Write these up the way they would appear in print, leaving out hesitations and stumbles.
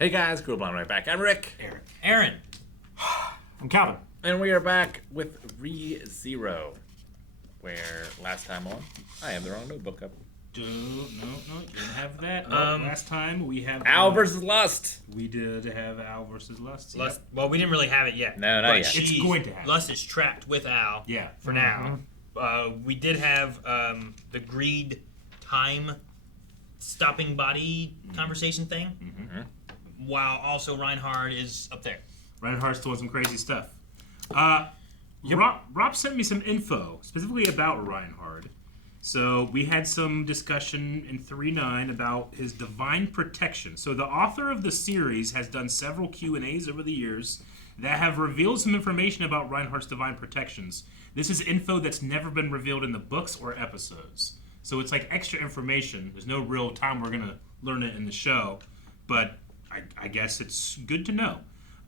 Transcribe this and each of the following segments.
Hey guys, cool, I'm right back. I'm Rick. Aaron. I'm Calvin. And we are back with rezero, where last time on, I have the wrong notebook up. No, you didn't have that. Last time we have Al versus Lust. We did have Al versus Lust. Lust. Well, we didn't really have it yet. No, not yet. It's going to happen. Lust is trapped with Al. Yeah. For now. We did have the greed time stopping body conversation thing. While also Reinhard is up there. Reinhard's doing some crazy stuff. Rob sent me some info specifically about Reinhard. So we had some discussion in 3.9 about his divine protection. So the author of the series has done several Q&As over the years that have revealed some information about Reinhard's divine protections. This is info that's never been revealed in the books or episodes. So it's like extra information. There's no real time we're going to learn it in the show, but I guess it's good to know.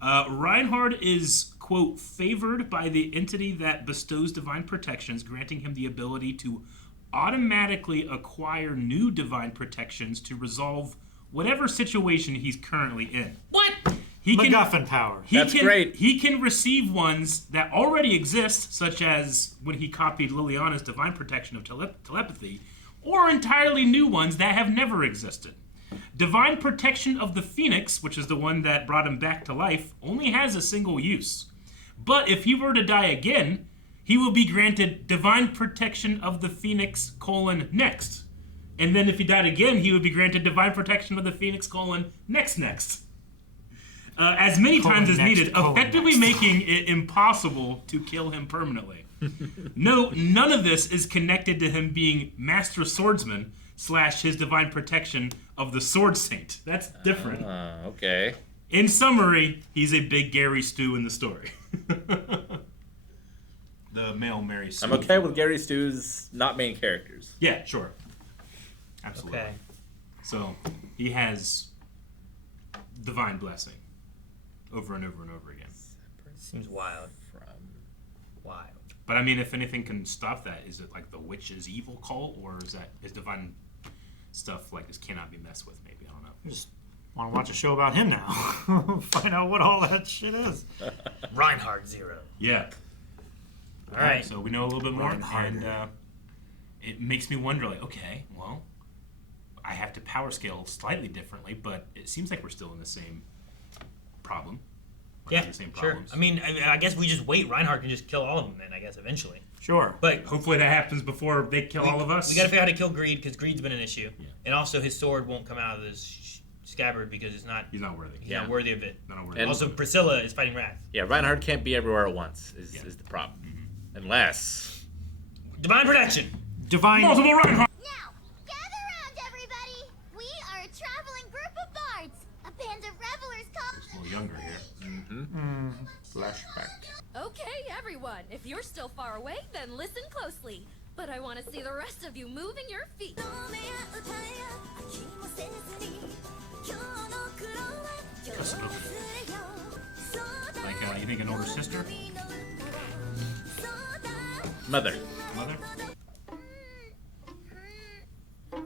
Reinhard is, quote, favored by the entity that bestows divine protections, granting him the ability to automatically acquire new divine protections to resolve whatever situation he's currently in. What? MacGuffin power. That's great. He can receive ones that already exist, such as when he copied Liliana's divine protection of telepathy, or entirely new ones that have never existed. Divine protection of the Phoenix, which is the one that brought him back to life, only has a single use. But if he were to die again, he will be granted divine protection of the Phoenix, next. And then if he died again, he would be granted divine protection of the Phoenix, next. As many times as needed, effectively making it impossible to kill him permanently. No, none of this is connected to him being Master Swordsman / his divine protection of the Sword Saint. That's different. Okay. In summary, he's a big Gary Stu in the story. The male Mary Sue. I'm okay with Gary Stu's not main characters. Yeah, sure. Absolutely. Okay. So, he has divine blessing over and over and over again. Seems wild. Wild. But I mean, if anything can stop that, is it like the witch's evil cult, or is that his divine stuff like this cannot be messed with? Maybe, I don't know. Just want to watch a show about him now. Find out what all that shit is. Reinhard Zero. Yeah. All right. So we know a little bit more, Reinhard. and it makes me wonder, like, okay, well, I have to power scale slightly differently, but it seems like we're still in the same problem. Yeah, The same sure. problems. I mean, I guess we just wait. Reinhard can just kill all of them then, I guess, eventually. Sure. But Hopefully that happens before they kill all of us. We got to figure out how to kill Greed, because Greed's been an issue. Yeah. And also, his sword won't come out of this scabbard because it's not... He's not worthy. He's not worthy of it. Not worthy. And- Also, Priscilla is fighting Wrath. Yeah, Reinhard can't be everywhere at once, is the problem. Unless... Divine protection! Divine. Multiple Reinhardt! Now, gather round, everybody. We are a traveling group of bards. A band of revelers A called... little younger here. Flashback. Okay, everyone. If you're still far away, then listen closely. But I want to see the rest of you moving your feet. Like, you think an older sister? Mother. Mother? March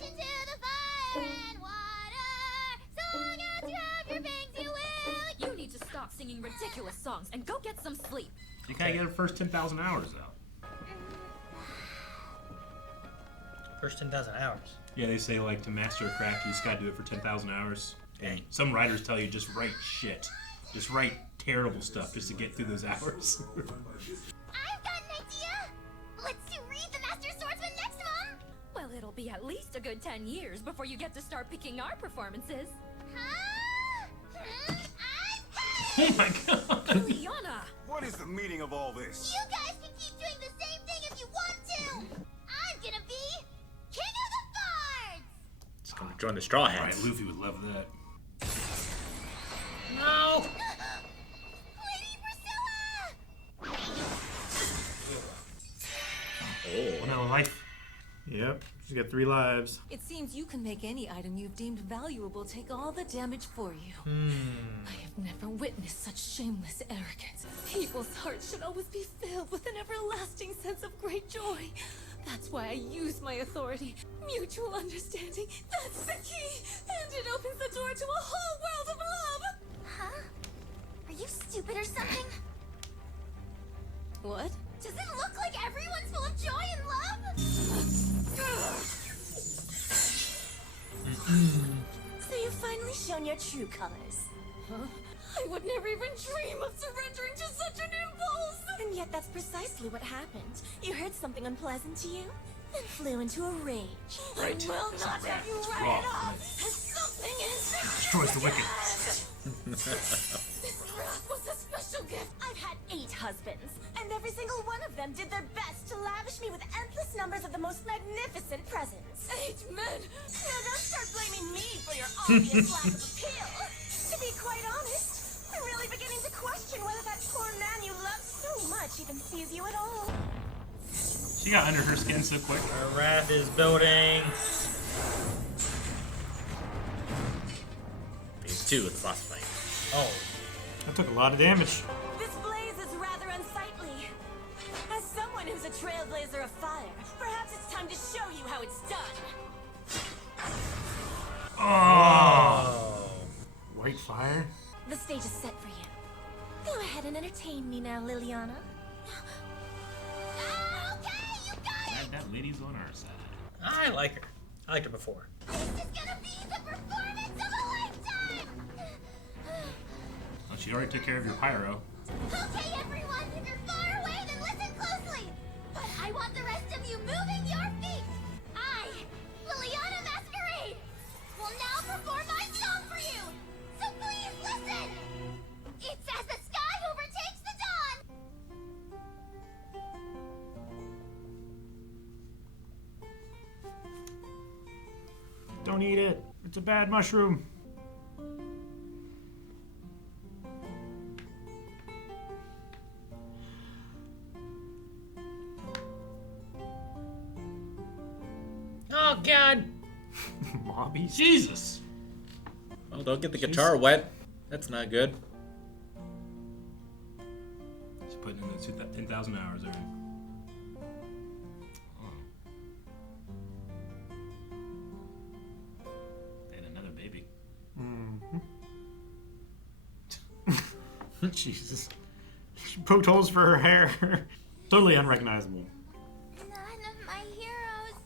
into the fire and water. So long as you have your fangs, you will. You need to stop singing ridiculous songs and go get some sleep. You gotta get her first 10,000 hours out. First 10,000 hours. Yeah, they say, like, to master a craft, you just gotta do it for 10,000 hours. And some writers tell you just write shit. Just write terrible stuff just to get through those hours. I've got an idea. Let's read the Master Swordsman next, Mom. Well, it'll be at least a good 10 years before you get to start picking our performances. Huh? Oh my god. Liliana! What is the meaning of all this? You guys can keep doing the same thing if you want to. I'm gonna be King of the Bards. Just gonna join the Straw Alright, Hats. Luffy would love that. No! Lady Priscilla! Oh. One hour life. Yep. She's got 3 lives. It seems you can make any item you've deemed valuable take all the damage for you. I have never witnessed such shameless arrogance. People's hearts should always be filled with an everlasting sense of great joy. That's why I use my authority. Mutual understanding, So you've finally shown your true colors. Huh? I would never even dream of surrendering to such an impulse! And yet that's precisely what happened. You heard something unpleasant to you, then flew into a rage. Right. I will not have you It's write raw. it off as something Destroys the wicked. This wrath was a special gift. I've had 8 husbands, and every single one of them did their best to lavish me with endless numbers of the most magnificent presents. 8 men! Now don't start blaming me for your obvious lack of appeal. To be quite honest, I'm really beginning to question whether that poor man you love so much even sees you at all. She got under her skin so quick. Our wrath is building. Phase 2 of the boss fight. Oh. That took a lot of damage. This blaze is rather unsightly. As someone who's a trailblazer of fire, perhaps it's time to show you how it's done. Oh. White fire? The stage is set for you. Go ahead and entertain me now, Liliana. Okay, you got it! That lady's on our side. I like her. I liked her before. This is gonna be the performance of a lifetime! Well, she already took care of your pyro. Okay, everyone, if you're far away, then listen closely. But I want the rest of you moving your feet. I, Liliana Masquerade, will now perform my song for you. So please listen. It's as the sky overtakes the dawn. Don't eat it. It's a bad mushroom. Oh, God. Mobbies? Jesus! Oh, don't get the guitar wet. That's not good. She's putting in the 10,000 hours already. Oh. They had another baby. Jesus. She poked holes for her hair. Totally unrecognizable. None of my heroes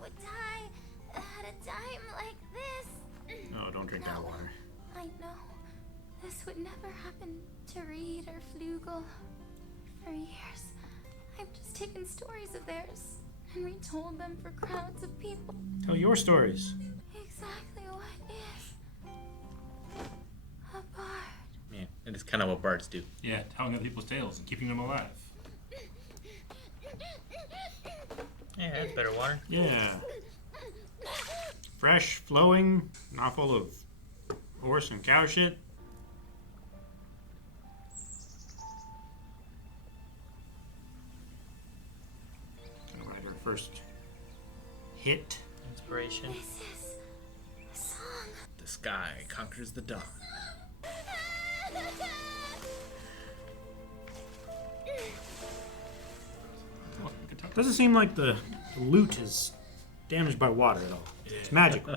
would die at a time like this. No, don't drink that water. I know. This would never happen to Reed or Flugel. For years, I've just taken stories of theirs and retold them for crowds of people. Tell your stories. Exactly what is a bard. Yeah, it is kind of what bards do. Yeah, telling other people's tales and keeping them alive. Yeah, that's better water. Yeah. Fresh, flowing, not full of horse and cow shit. Gonna write her first hit. Inspiration. This is a song. The sky conquers the dawn. Oh, guitar. Doesn't seem like the loot is damaged by water at all. It's magical.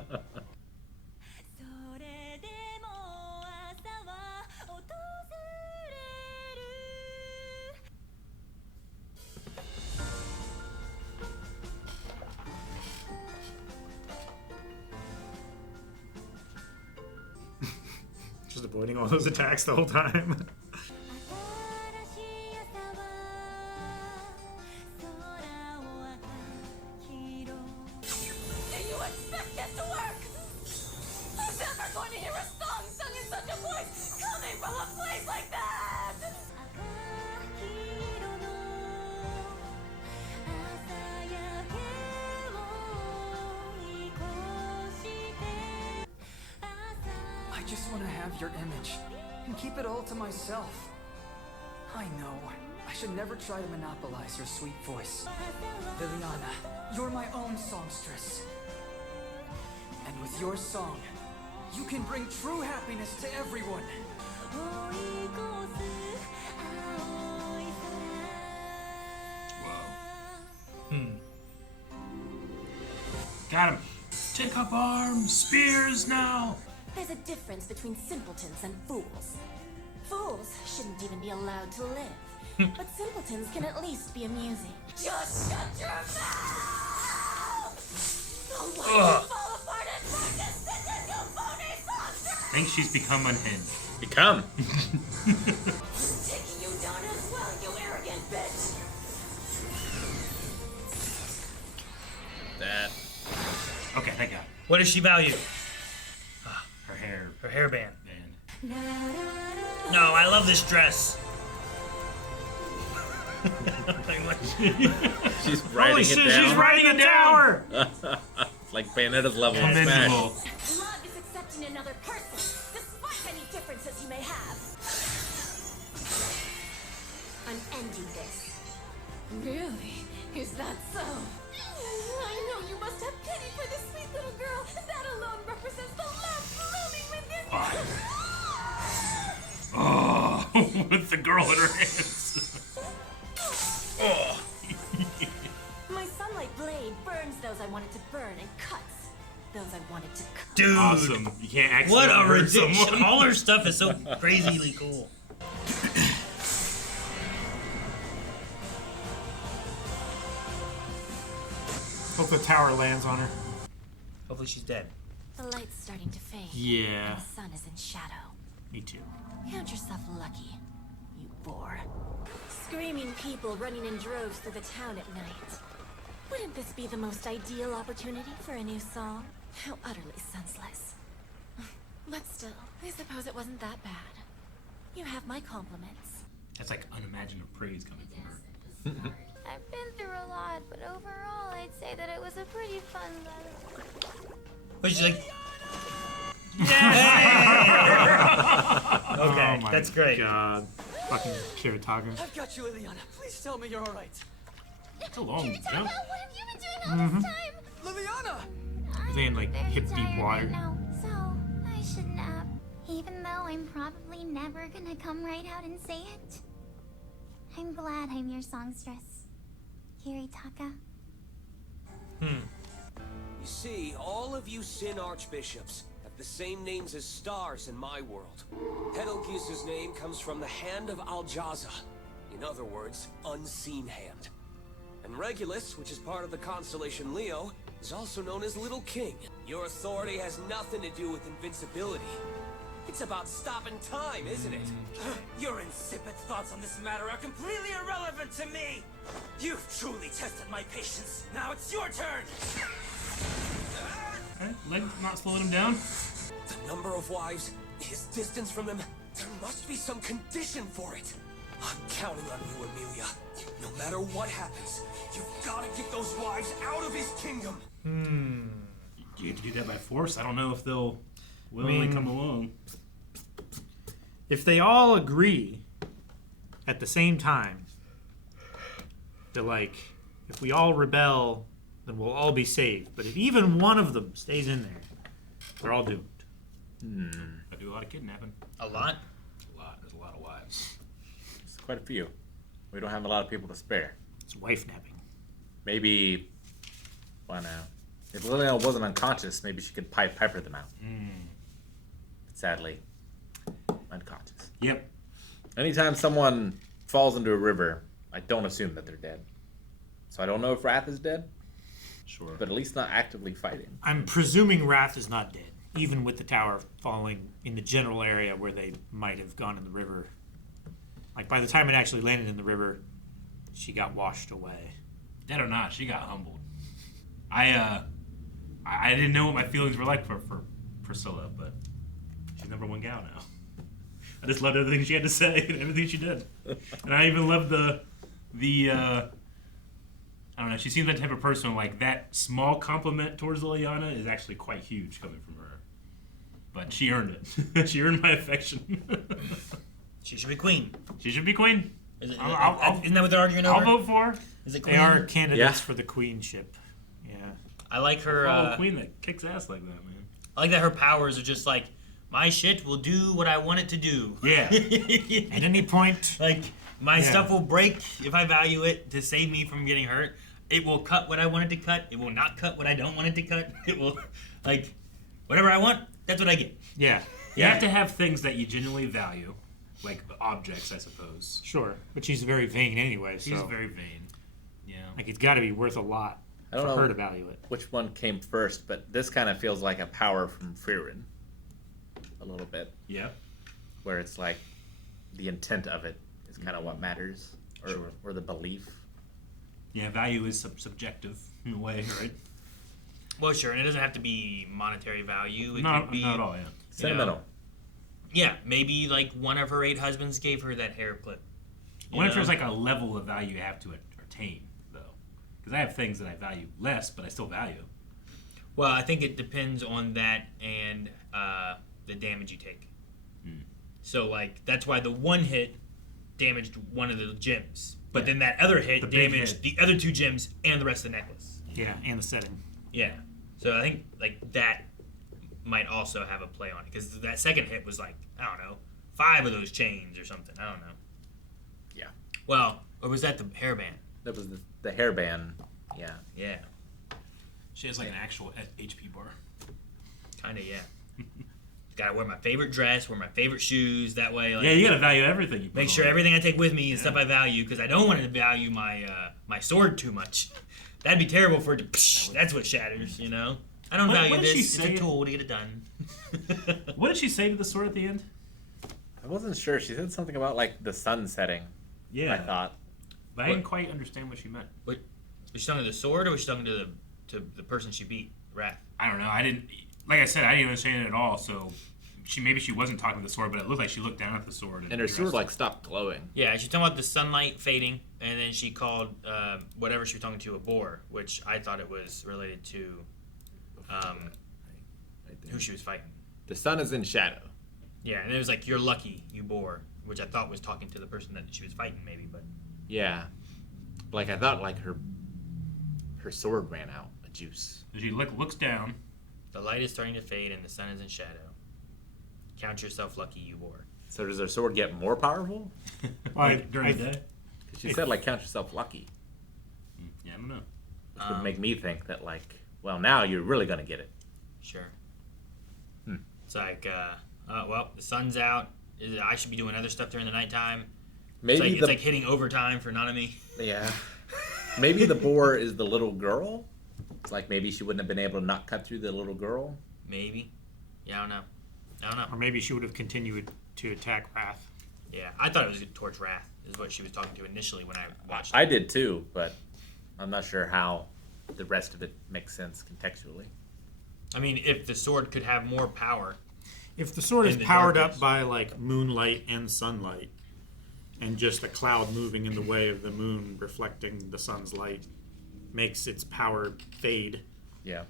Just avoiding all those attacks the whole time. Do you expect this to work? I'm never going to hear a song sung in such a voice coming from a place like that! I just want to have your image and keep it all to myself. I know. I should never try to monopolize your sweet voice. Liliana, you're my own songstress. And with your song, you can bring true happiness to everyone. Got him. Take up arms, spears now. There's a difference between simpletons and fools. Fools shouldn't even be allowed to live. But simpletons can at least be amusing. Just shut your mouth! Oh, why do you fall apart at think she's become unhinged. Become. Taking you down as well, you arrogant bitch. That. Okay, thank God. What does she value? Her hair. Her hairband. Band. No, I love this dress. She's writing it down. She's riding a tower! Like Bayonetta's level in Commendable. Smash. Love is accepting another person, despite any differences you may have. I'm ending this. Really? Is that so? I know you must have pity for this sweet little girl. That alone represents the love blooming within Oh, you. with the girl in her hands. Oh. My sunlight blade burns those I wanted to burn and cuts those I wanted to cut. Dude. Awesome. You can't accidentally What a hurt ridiculous. someone. All her stuff is so crazily cool. Hope the tower lands on her. Hopefully she's dead. The light's starting to fade. Yeah. And the sun is in shadow. Me too. Count yourself lucky, you bore. Screaming people running in droves through the town at night. Wouldn't this be the most ideal opportunity for a new song? How utterly senseless. But still, I suppose it wasn't that bad. You have my compliments. That's like unimaginable praise coming from her. I've been through a lot, but overall, I'd say that it was a pretty fun letter. But she's like, Oh okay, my that's great. God. Fucking Kiritaga. I've got you, Liliana. Please tell me you're alright. It's a long Kiritaga, jump. what have you been doing all this time? Liliana! Are they in like I'm hip very deep tired water? right now, so I should nap. Even though I'm probably never gonna come right out and say it. I'm glad I'm your songstress, Kiritaka. You see, all of you Sin Archbishops have the same names as stars in my world. Betelgeuse's name comes from the hand of Aljaza. In other words, unseen hand. And Regulus, which is part of the constellation Leo, is also known as Little King. Your authority has nothing to do with invincibility. It's about stopping time, isn't it? Your insipid thoughts on this matter are completely irrelevant to me! You've truly tested my patience. Now it's your turn! Okay, leg not slowing him down. The number of wives, his distance from them, there must be some condition for it. I'm counting on you, Amelia. No matter what happens, you've got to get those wives out of his kingdom. You have to do that by force. I don't know if they'll willingly come along. If they all agree at the same time that, like, if we all rebel, then we'll all be saved. But if even one of them stays in there, they're all doomed. I do a lot of kidnapping. A lot? A lot. There's a lot of wives. It's quite a few. We don't have a lot of people to spare. It's wife napping. Maybe. Why now? If Liliana wasn't unconscious, maybe she could Piper them out. But sadly, unconscious. Yep. Anytime someone falls into a river, I don't assume that they're dead. So I don't know if Wrath is dead, Sure. but at least not actively fighting. I'm presuming Wrath is not dead, even with the tower falling in the general area where they might have gone in the river. Like, by the time it actually landed in the river, she got washed away. Dead or not, she got humbled. I didn't know what my feelings were like for Priscilla, but she's #1 gal now. I just loved everything she had to say and everything she did. And I even loved the I don't know, she seems like the type of person like that small compliment towards Liliana is actually quite huge coming from her. But she earned it. She earned my affection. She should be queen. She should be queen. Isn't that what they're arguing over? I'll vote for her. Is it They queen? are candidates Yeah. for the queenship. Yeah. I like her. Follow a queen that kicks ass like that, man. I like that her powers are just like, my shit will do what I want it to do. Yeah. At any point, Like, my Yeah. stuff will break if I value it to save me from getting hurt. It will cut what I want it to cut. It will not cut what I don't want it to cut. It will, like, whatever I want, that's what I get. yeah. You have to have things that you genuinely value, like objects, I suppose. Sure. But she's very vain anyway, so. She's very vain. Yeah. Like, it's got to be worth a lot I don't for know her to value it. which one came first, but this kind of feels like a power from Frieren. a little bit, Yeah. where it's like the intent of it is kind of what matters, or the belief. Yeah, value is subjective in a way, right? Well, sure, and it doesn't have to be monetary value. It Not could be at all, yeah. Sentimental. Yeah, maybe like one of her 8 husbands gave her that hair clip. What if there's like a level of value you have to attain, though? Because I have things that I value less, but I still value. Well, I think it depends on that and the damage you take. So, like, that's why the one hit damaged one of the gems. But then that other hit damaged the other 2 gems and the rest of the necklace. Yeah, and the setting. Yeah. So I think, like, that might also have a play on it. Because that second hit was, like, I don't know, 5 of those chains or something. I don't know. Yeah. Well, or was that the hairband? That was the hairband. Yeah. Yeah. She has like an actual HP bar. Kind of, yeah. Gotta wear my favorite dress, wear my favorite shoes. That way, like, Yeah, you gotta value everything you put make sure on. everything I take with me is stuff I value, because I don't want to value my my sword too much. That'd be terrible for it to. That's what shatters, you know. I don't value what did she this. It's say? a tool to get it done. What did she say to the sword at the end? I wasn't sure. She said something about like the sun setting. Yeah. I thought. But I didn't quite understand what she meant. What? Was she talking to the sword, or was she talking to the person she beat, Wrath? I don't know. I didn't. Like I said, I didn't understand it at all. So maybe she wasn't talking to the sword, but it looked like she looked down at the sword. And her sword like stopped glowing. Yeah, she's talking about the sunlight fading, and then she called whatever she was talking to a boar, which I thought it was related to who she was fighting. The sun is in shadow. Yeah, and it was like, "You're lucky, you boar," which I thought was talking to the person that she was fighting, maybe, but Yeah. Like I thought like her sword ran out of juice. She looks down. the light is starting to fade and the sun is in shadow. Count yourself lucky, you boar. So does her sword get more powerful? Like during the day? She said like count yourself lucky. Yeah, I don't know. Which would make me think that like, well, now you're really gonna get it. Sure. It's like, well, the sun's out. I should be doing other stuff during the nighttime. Maybe it's like hitting overtime for Nanami. Yeah. Maybe the boar is the little girl. It's like maybe she wouldn't have been able to not cut through the little girl. Maybe. Yeah, I don't know. Or maybe she would have continued to attack Wrath. Yeah, I thought it was towards Wrath, is what she was talking to initially when I watched it. I did too, but I'm not sure how the rest of it makes sense contextually. I mean, if the sword could have more power. If the sword is the powered darkness. up by like moonlight and sunlight, and just a cloud moving in the way of the moon reflecting the sun's light makes its power fade. Yeah.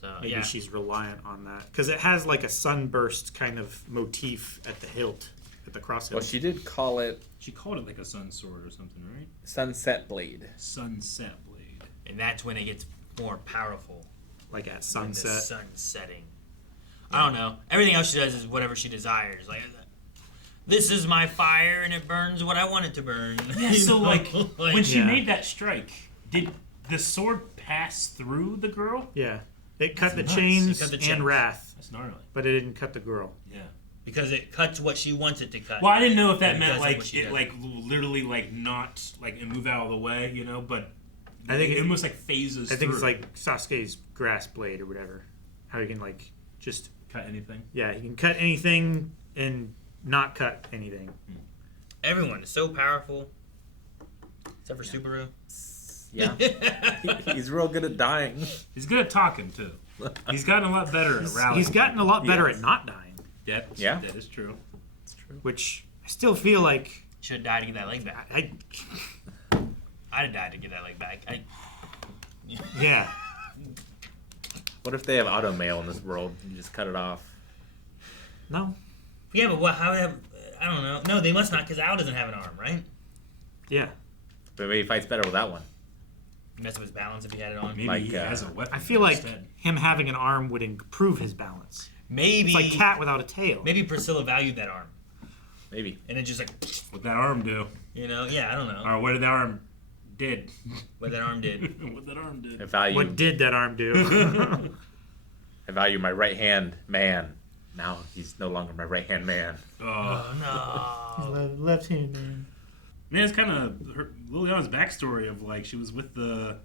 So Maybe she's reliant on that. Because it has like a sunburst kind of motif at the hilt, at the cross hilt. Well, she did call it She called it like a sun sword or something, right? Sunset Blade. Sunset blade. And that's when it gets more powerful. Like at When the sunset. sun's setting. I don't know. Everything else she does is whatever she desires. Like, this is my fire and it burns what I want it to burn. Yeah, You so know? like when she Yeah. made that strike, did the sword pass through the girl? Yeah. It cut the nuts. chains It cut the and chains. Wrath, That's gnarly. but it didn't cut the girl. Yeah. Because it cuts what she wants it to cut. Well, I didn't know if that And meant does like what she it does. like literally like not like and move out of the way, you know, but I think it it- almost like phases I think through. it's like Sasuke's grass blade or whatever. How you can like just cut anything. you can cut anything and not cut anything. Everyone is so powerful. Except for Subaru. Yeah. He's real good at dying. He's good at talking too. He's gotten a lot better at rallying. He's gotten a lot better Yes. at not dying, Yeah. That is true. which I still feel like Should have died to get that leg back. I I'd have died to get that leg back. yeah. What if they have auto mail in this world? You just cut it off. No. Yeah, but what? How have? I don't know. No, they must not, because Al doesn't have an arm, right? Yeah. But maybe he fights better with that one. Mess with his balance if he had it on. Maybe Like, he has a weapon. I feel like instead. him having an arm would improve his balance. Maybe. It's like cat without a tail. Maybe Priscilla valued that arm, Maybe. and it just like, What that arm do? you know, yeah, I don't know Or what did that arm did? what that arm did. What that arm did? I value. What did that arm do? I value my right hand man. Now he's no longer my right hand man. Oh. Oh no. Left hand man. Man, it's kind of Liliana's backstory of like she was with the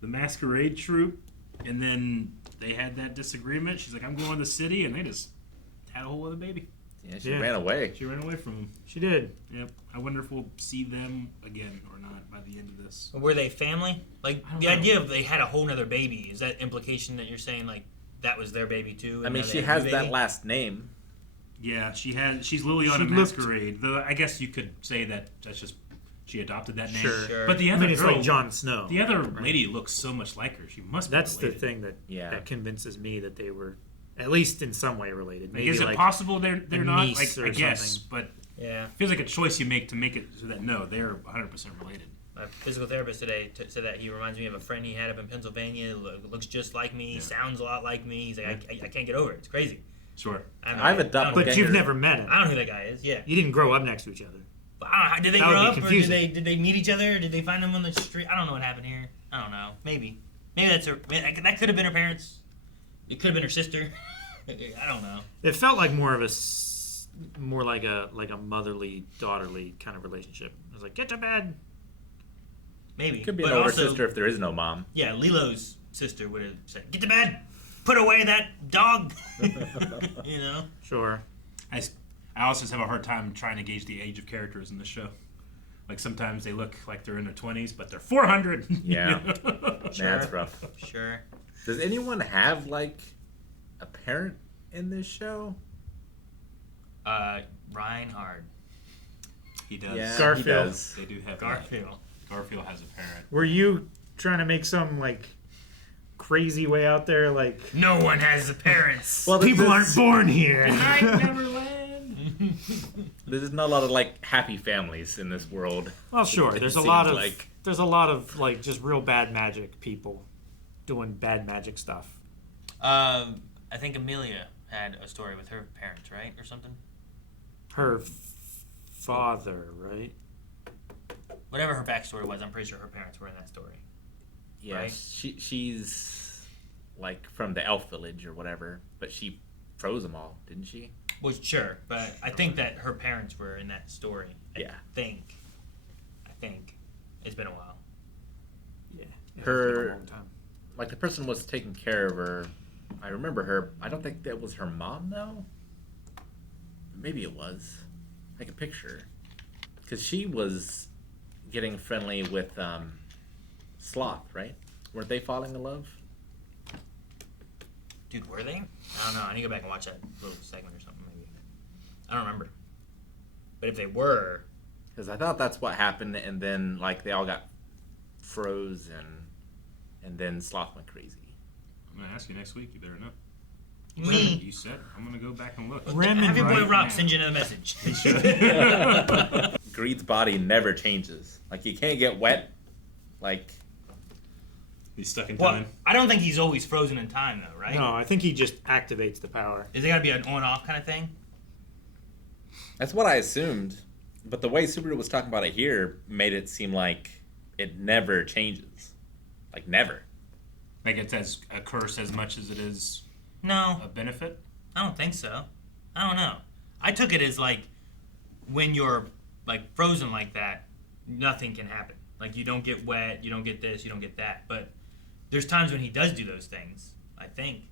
masquerade troupe, and then they had that disagreement. She's like, "I'm going to the city," and they just had a whole other baby. Yeah, she ran away. She ran away from him. She did. Yep. I wonder if we'll see them again or not by the end of this. Were they family? Like, the idea of they had a whole nother baby, is that implication that you're saying, like, that was their baby too? I mean, she has that last name. Yeah, she's Liliana Masquerade. Though I guess you could say that's just she adopted that name. Sure. But the other it's girl, like Jon Snow. The other lady looks so much like her. She must be That's related. the thing that convinces me that they were at least in some way related. Maybe is it like possible they're not? Like, I guess, something. but yeah, it feels like a choice you make to make it so that no, they're 100% related. My physical therapist today said that he reminds me of a friend he had up in Pennsylvania. Looks just like me, sounds a lot like me. He's like, I can't get over it. It's crazy. Sure. I've adopted. But you've never met him. I don't know who that guy is. Yeah. You didn't grow up next to each other. Did they grow up, or did they meet each other? Did they find them on the street? I don't know what happened here. I don't know. Maybe that's her. That could have been her parents. It could have been her sister. I don't know. It felt like more like a motherly daughterly kind of relationship. It was like, get to bed. Maybe Could be an older sister if there is no mom. Yeah, Lilo's sister would have said, "Get to bed. Put away that dog." You know. Sure. I also just have a hard time trying to gauge the age of characters in this show. Like sometimes they look like they're in their 20s, but they're 400. Yeah. Sure. That's rough. Sure. Does anyone have like a parent in this show? Reinhard. He does. Yeah, Garfield. He does. They do have Garfield. Garfield has a parent. Were you trying to make some like crazy way out there? Like no one has a parents. Well, people aren't born here. There's not a lot of like happy families in this world. Well, sure. It There's a seems lot of like. Like just real bad magic people doing bad magic stuff. I think Amelia had a story with her parents, right, or something. Her father, right? Whatever her backstory was, I'm pretty sure her parents were in that story. Yeah, right? she's like from the elf village or whatever, but she froze them all, didn't she? Well, sure, but I think that her parents were in that story. I think. It's been a while. Yeah. Her, like the person was taking care of her. I remember her. I don't think that was her mom though. Maybe it was. I can picture, because she was getting friendly with Sloth, right? Weren't they falling in love? Dude, were they? I don't know. I need to go back and watch that little segment or something, maybe. I don't remember. But if they were... Because I thought that's what happened, and then, like, they all got froze, and then Sloth went crazy. I'm going to ask you next week. You better know. Me? You said. I'm going to go back and look. Have your boy Rob send you another message. Greed's body never changes. Like, you can't get wet. Like... He's stuck in time. I don't think he's always frozen in time, though, right? No, I think he just activates the power. Is it got to be an on-off kind of thing? That's what I assumed. But the way Subaru was talking about it here made it seem like it never changes. Like, never. Like it's as a curse as much as it is a benefit? I don't think so. I don't know. I took it as, like, when you're, like, frozen like that, nothing can happen. Like, you don't get wet, you don't get this, you don't get that. But there's times when he does do those things, I think.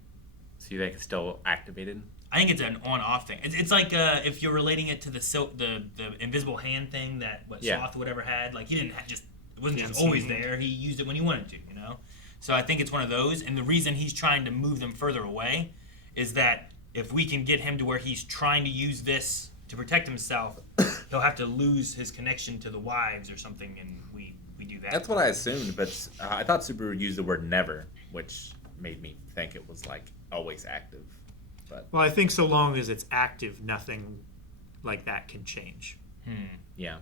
So you think it's still activated? I think it's an on-off thing. It's like if you're relating it to the invisible hand thing that Sloth or whatever had. Like, he didn't it wasn't just always there. He used it when he wanted to, you know? So I think it's one of those. And the reason he's trying to move them further away is that if we can get him to where he's trying to use this to protect himself, he'll have to lose his connection to the wives or something, and we do that. That's what I assumed, but I thought Subaru used the word never, which made me think it was, like, always active. But well, I think so long as it's active, nothing like that can change. Yeah.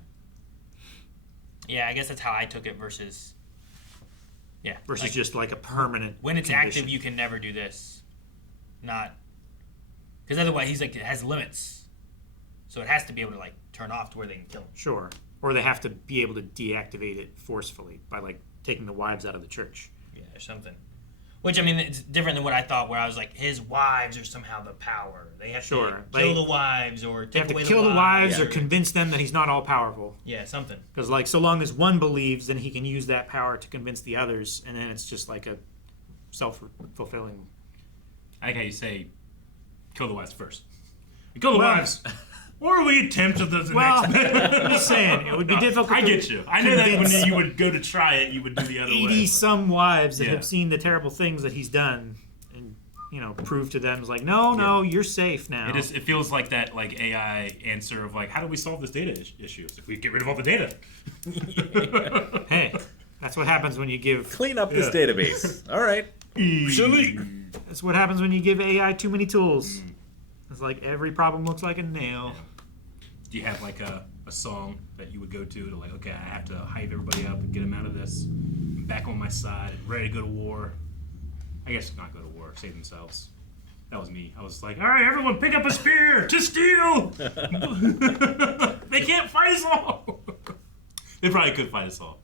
Yeah, I guess that's how I took it versus... Yeah. Versus like, just like a permanent when it's condition. active, you can never do this. Not... Because otherwise, he's like, it has limits. So it has to be able to, like, turn off to where they can kill him. Sure. Or they have to be able to deactivate it forcefully by, like, taking the wives out of the church. Yeah, or something. Which, I mean, it's different than what I thought, where I was like, his wives are somehow the power. They have to kill the wives or take away the wives. They have to kill the wives or convince them that he's not all-powerful. Yeah, something. Because, like, so long as one believes, then he can use that power to convince the others, and then it's just like a self-fulfilling... I like how you say, kill the wives first. Kill the wives. Or we attempt to the Well, next. I'm just saying, it would be difficult. I to get you. I know that when convince you would go to try it, you would do the other way. 80 some wives that Yeah. have seen the terrible things that he's done, and prove to them is like, no, you're safe now. It feels like that AI answer of like, how do we solve this data issue? It's like, we get rid of all the data. Hey, that's what happens when you give. Clean up this database. All right. That's what happens when you give AI too many tools. It's like every problem looks like a nail. Do you have like a song that you would go to like, okay, I have to hype everybody up and get them out of this. I'm back on my side, ready to go to war. I guess not go to war, save themselves. That was me. I was like, all right, everyone, pick up a spear to steal. They can't fight us all. They probably could fight us all.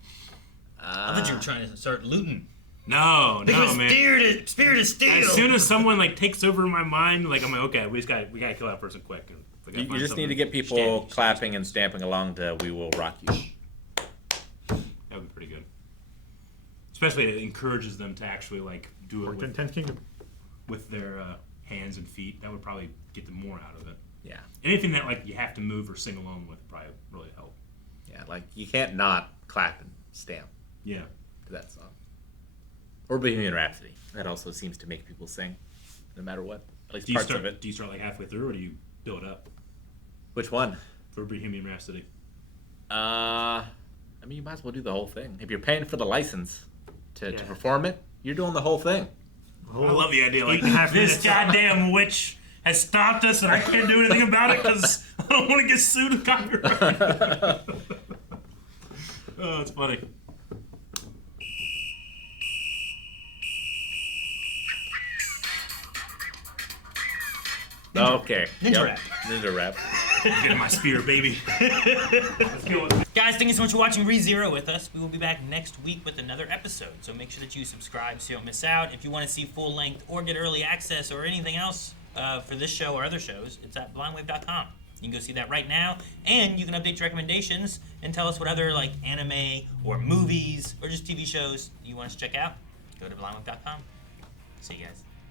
I thought you were trying to start looting. No, man. Spear to steal. As soon as someone like takes over my mind, like I'm like, okay, we gotta kill that person quick. And, like, You just need to get people clapping and stamping along to "We Will Rock You." That would be pretty good. Especially it encourages them to actually like do it with, 10th Kingdom. with their hands and feet. That would probably get them more out of it. Yeah. Anything that like you have to move or sing along with would probably really help. Yeah, like you can't not clap and stamp Yeah. to that song. Or Bohemian Rhapsody. That also seems to make people sing, no matter what. At least parts of it. Do you start like halfway through, or do you build up Which one? for Bohemian Rhapsody? I mean, you might as well do the whole thing. If you're paying for the license to Yeah. perform it, you're doing the whole thing. I love the idea. Like 8.5 this minutes. goddamn witch has stopped us, and I can't do anything about it because I don't want to get sued with copyright. Oh, it's funny. Okay. Ninja rap. Ninja rap. Get my spear, baby. Let's go. Guys, thank you so much for watching ReZero with us. We will be back next week with another episode, so make sure that you subscribe so you don't miss out. If you want to see full length or get early access or anything else for this show or other shows, it's at blindwave.com. You can go see that right now, and you can update your recommendations and tell us what other like anime or movies or just TV shows you want us to check out. Go to blindwave.com. See you guys.